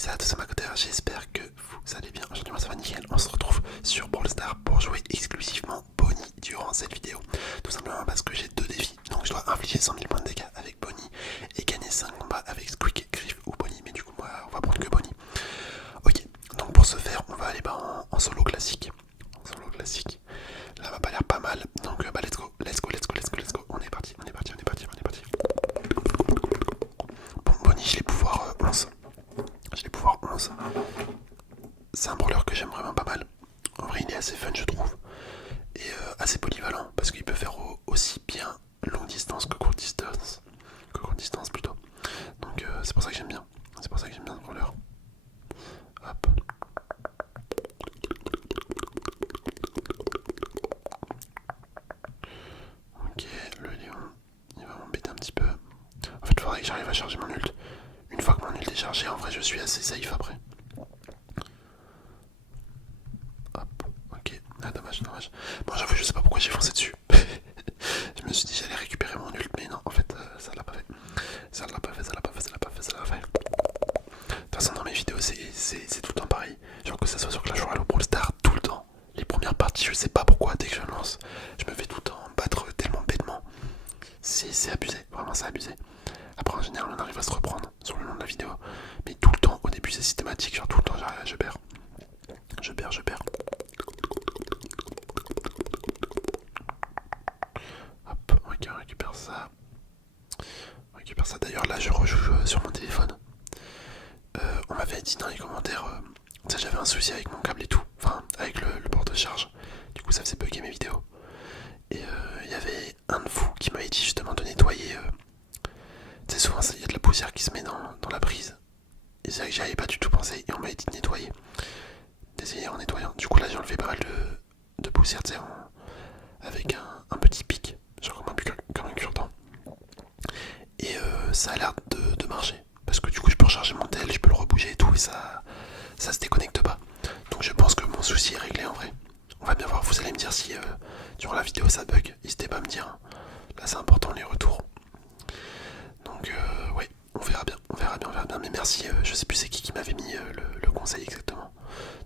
Grisade, c'est ma côté, j'espère que vous allez bien. Aujourd'hui, moi ça va nickel. On se retrouve sur Brawl Stars pour jouer exclusivement Bonnie durant cette vidéo. Tout simplement parce que j'ai deux défis. Donc je dois infliger 100 000 points de dégâts avec Bonnie et gagner 5 combats avec Squeak, Griff ou Bonnie. Mais du coup, moi, on va prendre que Bonnie. Ok, donc pour ce faire, on va aller en solo classique. En solo classique. Là, m'a pas l'air pas mal. Donc, let's go, let's go, let's go, let's go, let's go. On est parti, on est parti, on est parti, on est parti. Bon, Bonnie, je l'ai pouvoir 11. Je l'ai pouvoir 11. C'est un brawler que j'aime vraiment pas mal. En vrai, il est assez fun, je trouve. Et assez polyvalent. Parce qu'il peut faire aussi bien longue distance que courte distance. Que courte distance plutôt. Donc, c'est pour ça que j'aime bien. C'est pour ça que j'aime bien ce brawler. Hop. Ok, le lion, il va m'embêter un petit peu. En fait, il faudrait que j'arrive à charger mon ult. Une fois que mon ult est chargé, en vrai, je suis assez safe après. Hop, ok. Ah, dommage, dommage. Bon, j'avoue, je sais pas pourquoi j'ai foncé dessus. Je me suis dit j'allais récupérer mon ult, mais non, en fait, ça l'a pas fait. Ça l'a pas fait, ça l'a pas fait, ça l'a pas fait, ça l'a fait. De toute façon, dans mes vidéos, c'est tout le temps pareil. Genre que ça soit sur Clash Royale ou Brawl Stars, tout le temps. Les premières parties, je sais pas pourquoi, dès que je lance, je me fais tout le temps battre tellement bêtement. C'est abusé, vraiment c'est abusé. Après en général on arrive à se reprendre sur le long de la vidéo. Mais tout le temps, au début c'est systématique, genre tout le temps je perds. Je perds, je perds. Hop, ok, on récupère ça. On récupère ça, d'ailleurs là je rejoue sur mon téléphone. On m'avait dit dans les commentaires, j'avais un souci avec mon câble et tout. Enfin, avec le port de charge. Du coup ça faisait bugger mes vidéos. Et il y avait un de vous qui m'avait dit justement de nettoyer. Tu sais, souvent il y a de la poussière qui se met dans la prise. Et c'est vrai que j'y avais pas du tout pensé et on m'avait dit de nettoyer. D'essayer en nettoyant. Du coup là j'ai enlevé pas mal de poussière, tu sais, avec un petit pic, genre comme un cure-dent. Et ça a l'air de marcher. Parce que du coup je peux recharger mon tel, je peux le rebouger et tout et ça se déconnecte pas. Donc je pense que mon souci est réglé en vrai. On va bien voir, vous allez me dire si durant la vidéo ça bug. N'hésitez pas à me dire, hein. Là c'est important les retours. Donc ouais, on verra bien, on verra bien, on verra bien. Mais merci, je sais plus c'est qui m'avait mis le conseil exactement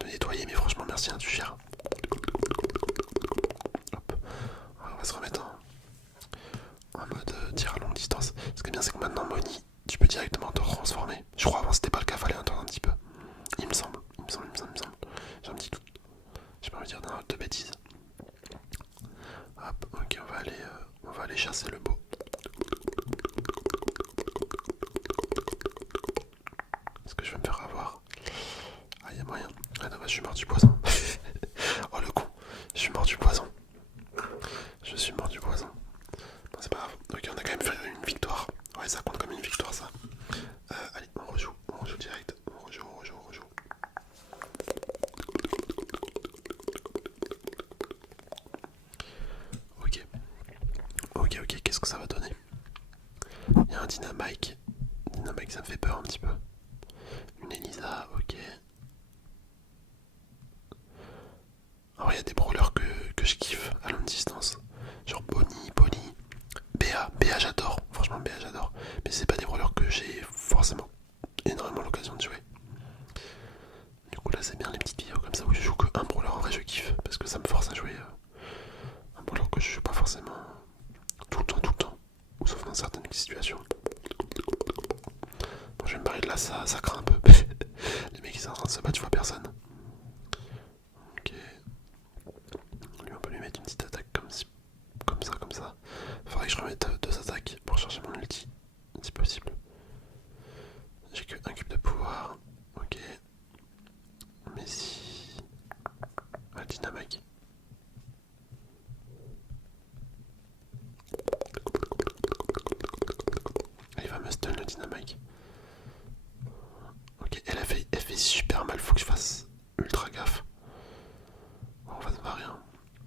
de nettoyer, mais franchement merci, hein, tu gères. Hop, on va se remettre en mode tir à longue distance. Ce qui est bien c'est que maintenant Bonnie, tu peux directement te transformer. Je crois avant c'était pas le cas, fallait attendre un petit peu. Il me semble, il me semble, il me semble, il me semble. J'ai un petit doute. J'ai pas envie de dire de bêtises. Hop, ok, on va aller chasser le beau. Est-ce que je vais me faire avoir? Ah, y'a moyen. Ah, dommage, je suis mort du poison. Oh le con, je suis mort du poison. Je suis mort du poison. Bon, c'est pas grave. Ok, on a quand même fait une victoire. Ouais, ça compte comme une victoire, ça. Allez, on rejoue direct. On rejoue. Ok, ok, qu'est-ce que ça va donner? Il y a un Dynamike. Dynamike, ça me fait peur un petit peu. Une Elisa, ok. Alors, il y a des brawlers que je kiffe à longue distance. Genre Bonnie, BA j'adore. Franchement, BA j'adore. Mais c'est pas des brawlers que j'ai forcément énormément l'occasion de jouer. Du coup, là, c'est bien les petites vidéos comme ça où je joue que un brawler. En vrai, je kiffe parce que ça me force à jouer un brawler que je joue pas forcément tout le temps. Ou sauf dans certaines situations. Bon, je vais me barrer de là, ça craint un peu. Les mecs ils sont en train de se battre, je vois personne. Ok. Lui, on peut lui mettre une petite attaque comme ça. Faudrait que je remette deux attaques pour chercher mon ulti, si possible. J'ai que un cube de pouvoir. Ok. Mais si. Ah, Dynamite. Il va me stun le Dynamite. Ok, elle fait super mal, faut que je fasse ultra gaffe. Bon, on va se barrer, hein.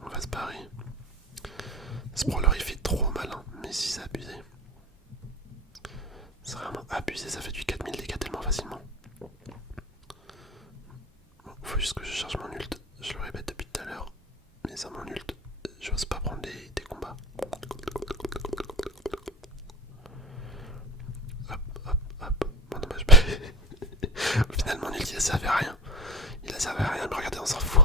On va se barrer. Ce brawler il fait trop mal, hein. Mais si c'est abusé. C'est vraiment abusé, ça fait du 4000 dégâts tellement facilement. Bon, faut juste que je charge mon ult. Je le répète depuis tout à l'heure. Mais ça mon ult, j'ose pas prendre des combats. Hop. Bon dommage. Finalement servait à rien. Il a servi à rien, mais regardez, on s'en fout.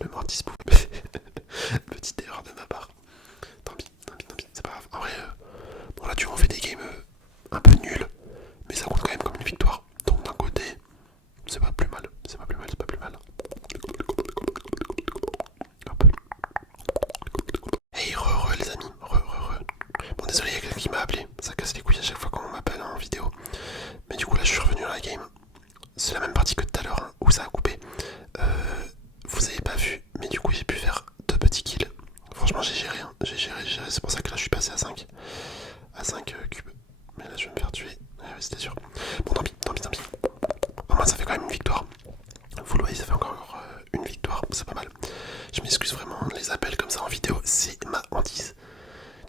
Le mortis pouvait. Petite erreur de ma part. Tant pis, tant pis, tant pis, c'est pas grave. En vrai, bon là tu vois, on fait des games un peu nuls, mais ça compte quand même comme une victoire. Donc d'un côté, c'est pas plus mal, c'est pas plus mal, c'est pas plus mal. Hop. Hey, re les amis, re. Bon désolé, il y a quelqu'un qui m'a appelé, ça casse les couilles à chaque fois quand on m'appelle en vidéo. Mais du coup là je suis revenu dans la game. C'est la même partie que tout à l'heure, hein, où ça a coupé. Vous avez pas vu, mais du coup j'ai pu faire 2 petits kills. Franchement j'ai géré, hein. J'ai géré, c'est pour ça que là je suis passé à 5. À 5 cubes. Mais là je vais me faire tuer. Ouais, c'était sûr. Bon tant pis, tant pis, tant pis. Au moins ça fait quand même une victoire. Vous le voyez, ça fait encore une victoire, c'est pas mal. Je m'excuse vraiment, les appels comme ça en vidéo, c'est ma hantise.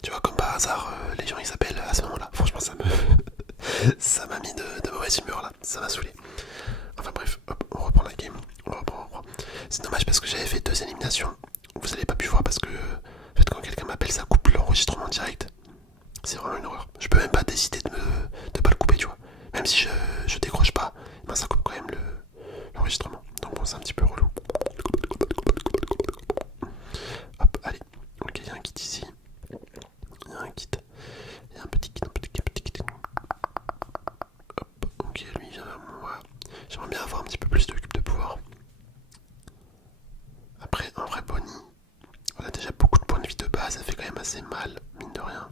Tu vois, comme par hasard, les gens ils s'appellent à ce moment-là. Franchement, ça me. Ça m'a mis de mauvaise humeur là, ça m'a saoulé. Enfin bref, hop, on reprend la game. On reprend. C'est dommage parce que j'avais fait 2 éliminations. Vous avez pas pu voir parce que en fait, quand quelqu'un m'appelle, ça coupe l'enregistrement direct. C'est vraiment une horreur. Je peux même pas décider de pas le couper, tu vois. Même si je décroche pas, ben ça coupe quand même l'enregistrement. Donc bon, c'est un petit peu relou. Hop, allez. Ok, il y a un kit ici. Il y a un kit. Il y a un petit kit, un petit kit. Hop, ok, lui il vient vers moi. J'aimerais bien avoir un petit peu plus de cube de pouvoir. Après, un vrai Bonnie, on a déjà beaucoup de points de vie de base, ça fait quand même assez mal, mine de rien.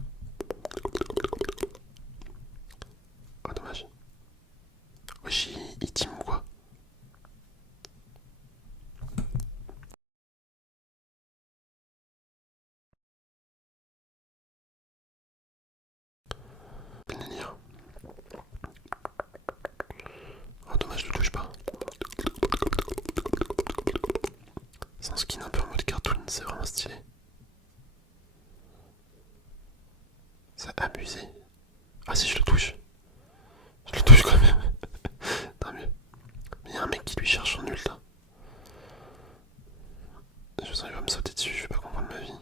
Oh, dommage. Wesh, il team ou quoi? Quel délire. Oh, dommage, je le touche pas. Son skin un peu en mode cartoon, c'est vraiment stylé. C'est abusé. Ah, si je le touche. Je le touche quand même. Tant mieux. Mais il y a un mec qui lui cherche en ult là. Je sens qu'il va me sauter dessus, je vais pas comprendre ma vie.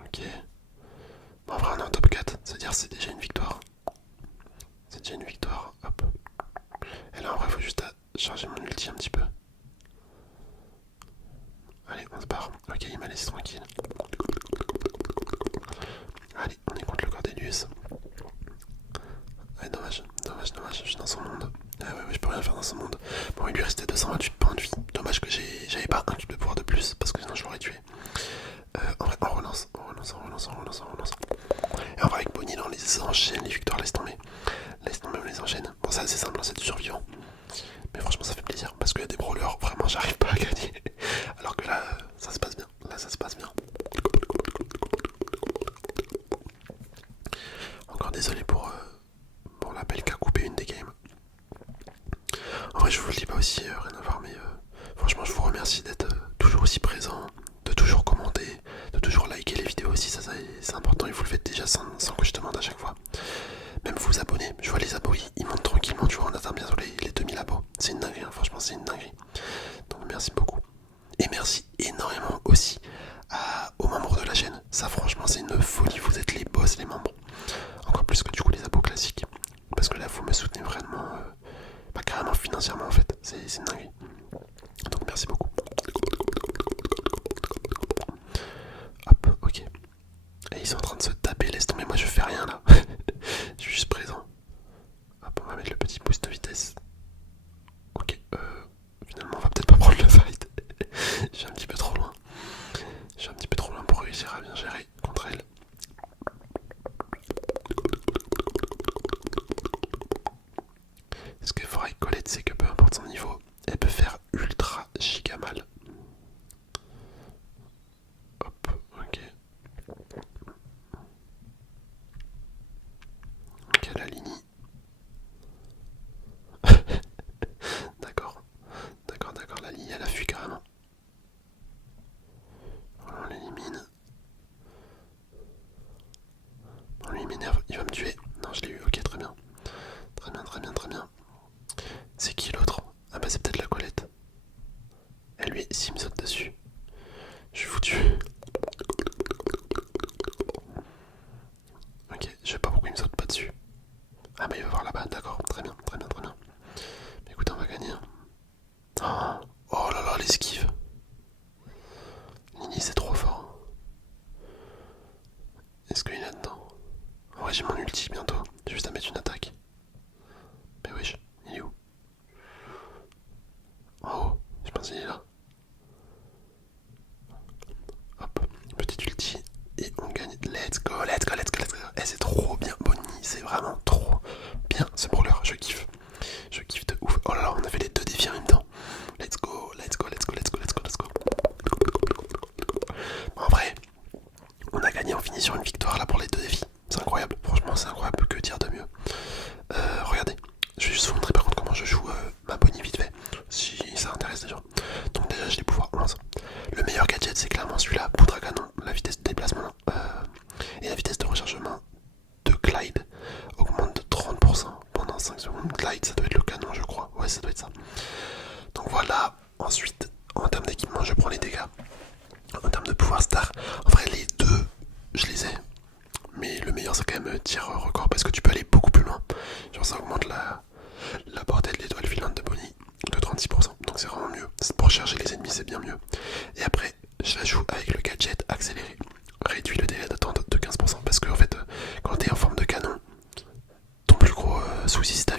Ok. Bon, en vrai, on est en top 4, c'est-à-dire c'est déjà une victoire. C'est déjà une victoire, hop. Et là, en vrai, faut juste charger mon ulti un petit peu. Allez, on se barre. Ok, il m'a laissé tranquille. Allez, on est contre le Cordelius. Ouais, dommage, je suis dans son monde. Ah ouais, je peux rien faire dans son monde. Bon, il lui restait 228 points de vie. Dommage que j'avais pas un cube de pouvoir de plus, parce que sinon je l'aurais tué. En vrai, on relance. Et en vrai, avec Bonnie, on les enchaîne, les victoires, laisse tomber. Laisse tomber, on les enchaîne. Bon, c'est assez simple, c'est du survivant. Mais franchement, ça fait plaisir, parce qu'il y a des brawlers, vraiment, j'arrive pas à gagner. Alors que là, ça se passe bien. Là, ça se passe bien. Encore désolé pour l'appel qui a coupé une des games. En vrai, je vous le dis pas aussi, rien à voir, mais franchement, je vous remercie d'être toujours aussi présent, de toujours commenter, de toujours liker les vidéos aussi, ça c'est important, et vous le faites déjà sans que je demande à chaque fois. Même vous abonner, je vois les abos, ils montent tranquillement, tu vois, on atteint bientôt les 2000 abos. C'est une dinguerie, hein, franchement, c'est une dinguerie. Donc merci beaucoup. Et merci énormément aussi aux membres de la chaîne. Ça, franchement, c'est une folie, vous êtes les boss, les membres. Encore plus que du coup les abos classiques. Parce que là, vous me soutenez vraiment, carrément financièrement en fait. C'est une dinguerie. Donc merci beaucoup. Hop, ok. Et ils sont en train de se taper, laisse tomber, moi je fais rien là. Je suis juste présent. Hop, on va mettre le petit boost de vitesse. Ok, finalement on va peut-être pas prendre le fight. Je suis un petit peu trop loin. Je suis un petit peu trop loin pour réussir à bien gérer contre elle. Ce qu'il faudra avec Colette, c'est que peu importe son niveau, elle peut faire ultra giga mal. Hop, ok. Ok, la ligne. D'accord, d'accord, la ligne elle a fui carrément. Voilà, on l'élimine. sur une victoire là pour les deux défis. C'est incroyable, franchement c'est incroyable, que dire de mieux. Regardez, je vais juste vous montrer par contre comment je joue ma Bonnie vite fait, si ça intéresse déjà. Donc déjà j'ai les pouvoirs 11. Le meilleur gadget c'est clairement celui-là, poudre à canon, la vitesse de déplacement et la vitesse de rechargement de Clyde augmente de 30% pendant 5 secondes. Clyde ça doit être le canon je crois, ouais ça doit être ça. Donc voilà, ensuite en termes d'équipement je prends les dégâts. En termes de pouvoir star, en vrai les deux je les ai. Mais le meilleur c'est quand même tir record parce que tu peux aller beaucoup plus loin. Genre ça augmente la portée de l'étoile filante de Bonnie de 36%. Donc c'est vraiment mieux. Pour charger les ennemis c'est bien mieux. Et après je la joue avec le gadget accéléré. Réduit le délai d'attente de 15%. Parce que en fait quand t'es en forme de canon, ton plus gros souci c'est ta